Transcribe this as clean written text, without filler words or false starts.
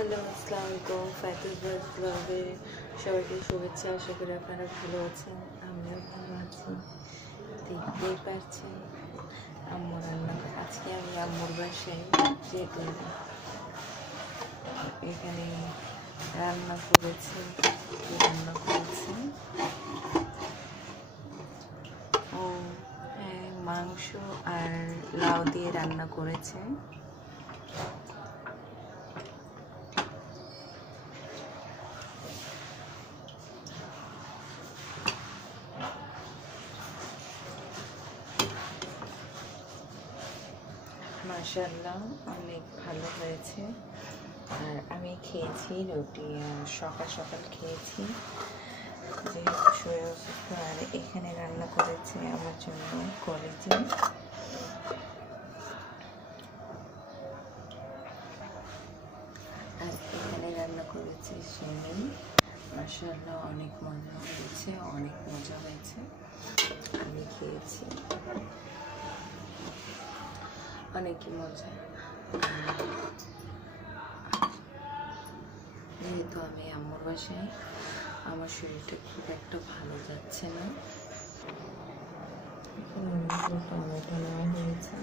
Hello, আসসালামু আলাইকুম। ফাইতুল ব্লগে সবাইকে শুভেচ্ছা। আশা করি আপনারা ভালো আছেন, আমিও ভালো আছি। দেখতেই পাচ্ছেন আম্মু রান্না। আজকে আমি আম্মুর বাসায় যেহেতু এখানে রান্না করেছি। ও হ্যাঁ, মাংস আর লাউ দিয়ে রান্না করেছে। মাশাআল্লাহ, অনেক ভালো হয়েছে। আর আমি খেয়েছি রুটি, সকাল সকাল খেয়েছি যেহেতু শরীর অসুস্থ। আর এখানে রান্না করেছে আমার জন্য কলেজে। আর এখানে রান্না করেছে সিমেই। মাশাআল্লাহ, অনেক মজা হয়েছে, অনেক মজা হয়েছে। আমি খেয়েছি, অনেকই মজা। যেহেতু আমি আম্মুর বাসায়, আমার শরীরটা খুব একটা ভালো যাচ্ছে না। টমেটো নেওয়া হয়েছে।